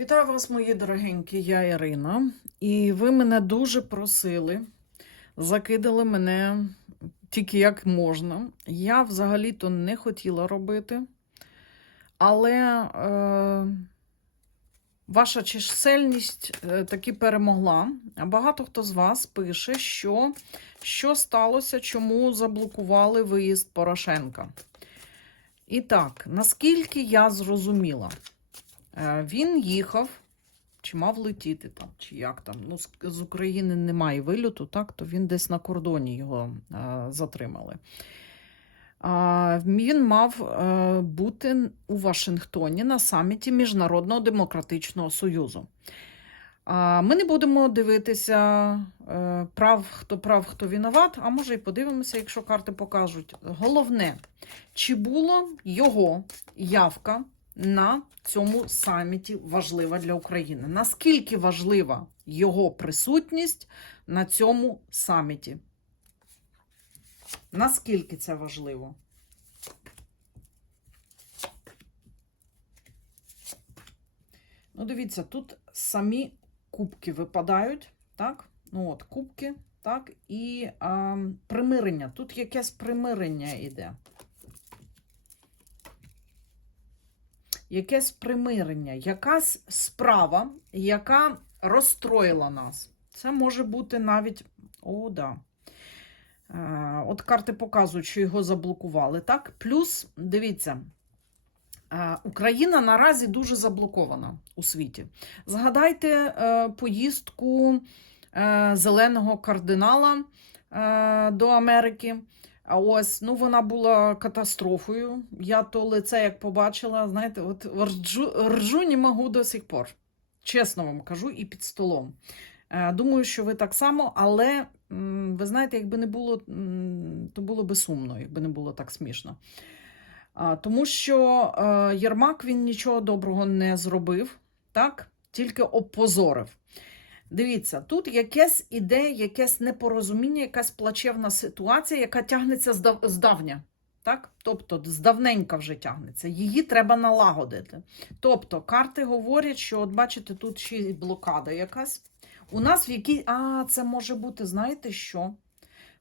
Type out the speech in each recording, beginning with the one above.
Вітаю вас, мої дорогенькі, я Ірина. І ви мене дуже просили, закидали мене тільки як можна. Я взагалі-то не хотіла робити, але е, ваша чисельність е, таки перемогла. Багато хто з вас пише, що, що сталося, чому заблокували виїзд Порошенка. І так, наскільки я зрозуміла, Він їхав, чи мав летіти там, чи як там. Ну, з, України немає вильоту, так, то він десь на кордоні його е, затримали. Він мав е, бути у Вашингтоні на саміті Міжнародного демократичного союзу. Ми не будемо дивитися е, прав, хто прав, хто виноват, а може і подивимося, якщо карти покажуть. Головне, чи було його явка на цьому саміті важлива для України. Наскільки важлива його присутність на цьому саміті? Наскільки це важливо? Ну, дивіться, тут самі кубки випадають, так? Ну, от, кубки, так, і а, примирення. Тут якесь примирення йде. Якесь примирення, якась справа, яка розстроїла нас. Це може бути навіть. О, да. Е, От карти показують, що його заблокували. Так? Плюс, дивіться, е, Україна наразі дуже заблокована у світі. Згадайте е, поїздку зеленого кардинала до Америки. А ось ну вона була катастрофою. Я то лице як побачила, знаєте, от ржу, ржу не можу до сих пор. Чесно вам кажу, і під столом. Е, Думаю, що ви так само, але ви знаєте, якби не було, то було би сумно, якби не було так смішно. Тому що е, Єрмак він нічого доброго не зробив, так? тільки опозорив. Дивіться, тут якесь іде, якесь непорозуміння, якась плачевна ситуація, яка тягнеться здав... здавня. Так? Тобто, здавненька вже тягнеться. Її треба налагодити. Тобто, карти говорять, що, от бачите, тут ще й блокада якась. У нас в якій. А, це може бути, знаєте що?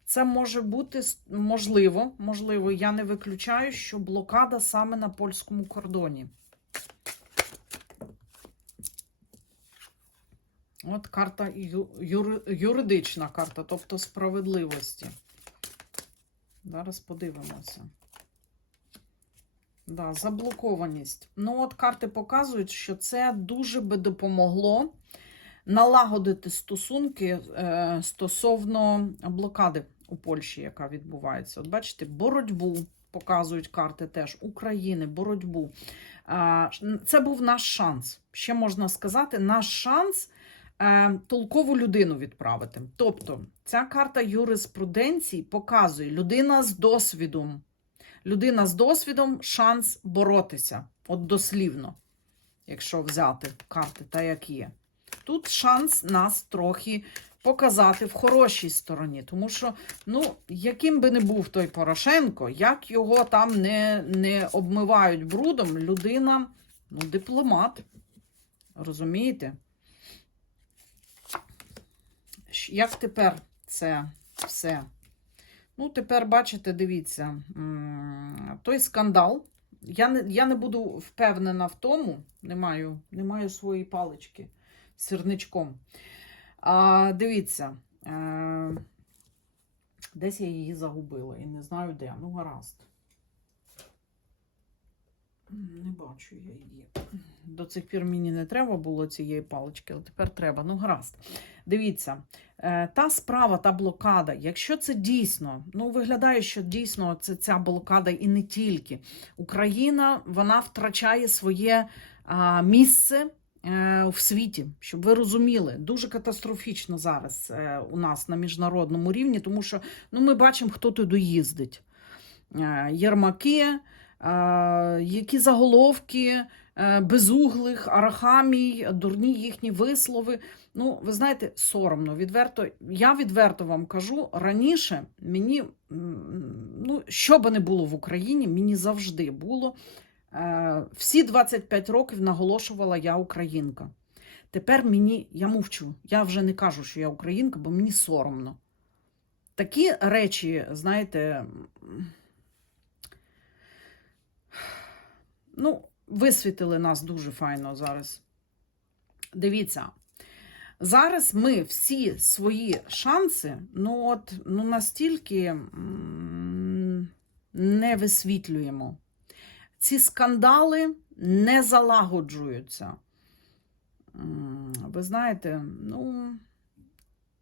Це може бути можливо, можливо, я не виключаю, що блокада саме на польському кордоні. От карта ю, юри, юридична карта, тобто справедливості. Зараз подивимося. Да, заблокованість. Ну, от карти показують, що це дуже би допомогло налагодити стосунки е, стосовно блокади у Польщі, яка відбувається. От бачите, боротьбу показують карти теж України, боротьбу. Е, це був наш шанс. Ще можна сказати, наш шанс толкову людину відправити. Тобто, ця карта юриспруденції показує людина з досвідом. Людина з досвідом шанс боротися. От дослівно, якщо взяти карти, та як є. Тут шанс нас трохи показати в хорошій стороні. Тому що, ну, яким би не був той Порошенко, як його там не не обмивають брудом, людина, ну, дипломат. Розумієте? Як тепер це все? Ну, тепер, бачите, дивіться, той скандал. Я не я не буду впевнена в тому, не маю, не маю своєї палички з сірничком. А, Дивіться, е, десь я її загубила і не знаю де. Ну, гаразд. Не бачу я її. До цих пір мені не треба було цієї палички, але тепер треба. Ну, гаразд. Дивіться, е, та справа, та блокада, якщо це дійсно, ну виглядає, що дійсно це ця блокада і не тільки. Україна вона втрачає своє місце. е, В світі, щоб ви розуміли, дуже катастрофічно зараз е, у нас на міжнародному рівні, тому що ну, ми бачимо, хто туди їздить. Єрмаки, які заголовки е, безуглих, арахамій, дурні їхні вислови. Ну, ви знаєте, соромно, відверто. Я відверто вам кажу, раніше мені, ну, що би не було в Україні, мені завжди було Е, всі 25 років наголошувала я українка. Тепер мені я мовчу. Я вже не кажу, що я українка, бо мені соромно. Такі речі, знаєте, ну, висвітили нас дуже файно зараз. Дивіться, зараз ми всі свої шанси, ну от, ну настільки не висвітлюємо. Ці скандали не залагоджуються. Ви знаєте, ну,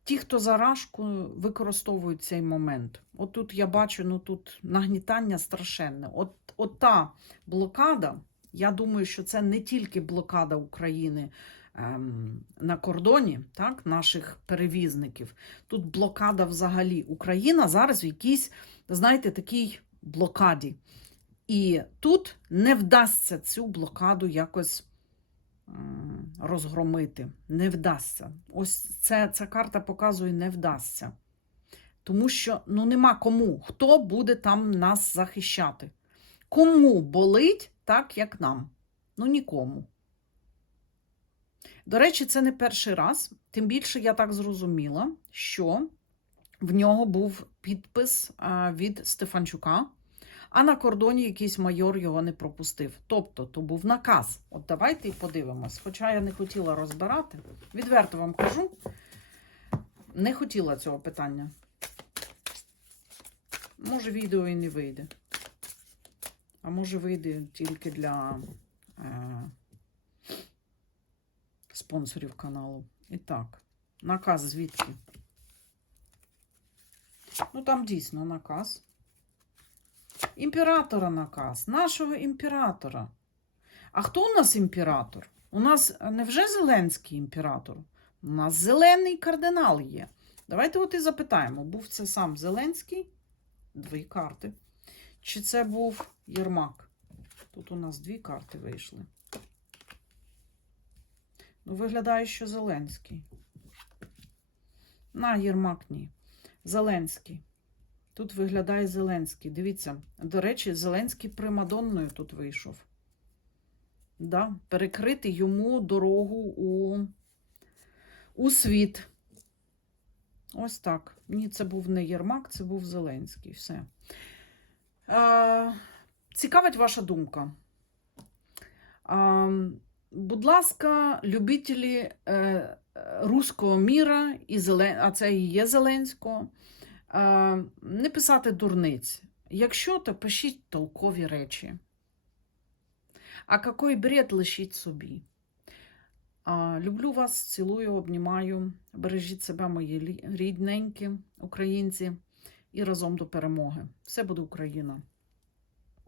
ті, хто за рашку, використовують цей момент. От тут я бачу, ну тут нагнітання страшенне. От, от та блокада, я думаю, що це не тільки блокада України ем, на кордоні, так, наших перевізників. Тут блокада взагалі. Україна зараз в якійсь, знаєте, такій блокаді. І тут не вдасться цю блокаду якось розгромити. Не вдасться. Ось це, ця карта показує, не вдасться. Тому що ну, нема кому, хто буде там нас захищати. Кому болить так, як нам? Ну нікому. До речі, це не перший раз. Тим більше я так зрозуміла, що в нього був підпис від Стефанчука, а на кордоні якийсь майор його не пропустив. Тобто, то був наказ. От давайте і подивимось. Хоча я не хотіла розбирати. Відверто вам кажу, не хотіла цього питання. Може, відео і не вийде. А може, вийде тільки для е, спонсорів каналу. І так, наказ звідки? Ну, там дійсно наказ. Імператора наказ, нашого імператора. А хто у нас імператор? У нас е, невже Зеленський імператор? У нас зелений кардинал є. Давайте от і запитаємо, був це сам Зеленський? Дві карти. Чи це був Єрмак? Тут у нас дві карти вийшли. Ну, виглядає, що Зеленський. На, Єрмак ні. Зеленський. Тут виглядає Зеленський. Дивіться, до речі, Зеленський примадонною тут вийшов. Да? Перекрити йому дорогу у, у світ. Ось так. Ні, це був не Єрмак, це був Зеленський. Все. Е, цікавить ваша думка. Е, будь ласка, любителі е, руського міра, а це і є Зеленського. Е, не писати дурниць. Якщо, то пишіть толкові речі. А какой бред лишіть собі. Люблю вас, цілую, обнімаю. Бережіть себе, мої рідненькі українці, і разом до перемоги. Все буде Україна!